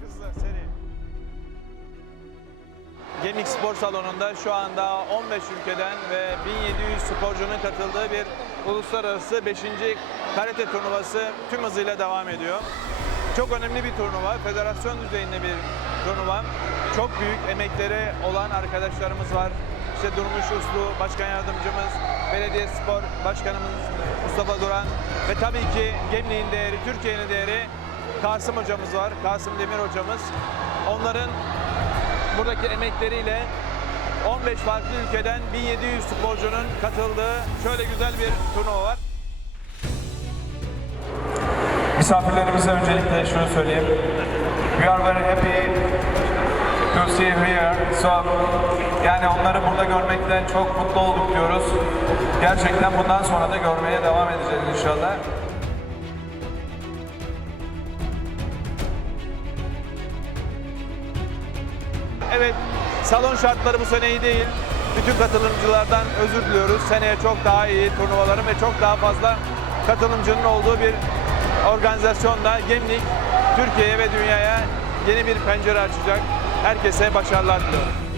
hızlı, seri. Gemlik Spor Salonu'nda şu anda 15 ülkeden ve 1700 sporcunun katıldığı bir uluslararası 5. karate turnuvası tüm hızıyla devam ediyor. Çok önemli bir turnuva, federasyon düzeyinde bir turnuva. Çok büyük emekleri olan arkadaşlarımız var. İşte Durmuş Uslu, Başkan Yardımcımız, Belediye Spor Başkanımız Mustafa Duran ve tabii ki Gemlik'in değeri, Türkiye'nin değeri Kasım hocamız var, Kasım Demir hocamız. Onların buradaki emekleriyle 15 farklı ülkeden 1700 sporcunun katıldığı şöyle güzel bir turnuva var. Misafirlerimize öncelikle şunu söyleyeyim. We are very happy to see here. So, yani onları burada görmekten çok mutlu olduk diyoruz. Gerçekten bundan sonra da görmeye devam edeceğiz inşallah. Evet, salon şartları bu sene iyi değil. Bütün katılımcılardan özür diliyoruz. Seneye çok daha iyi turnuvaların ve çok daha fazla katılımcının olduğu bir organizasyonla Gemlik Türkiye'ye ve dünyaya yeni bir pencere açacak. Herkese başarılar diliyorum.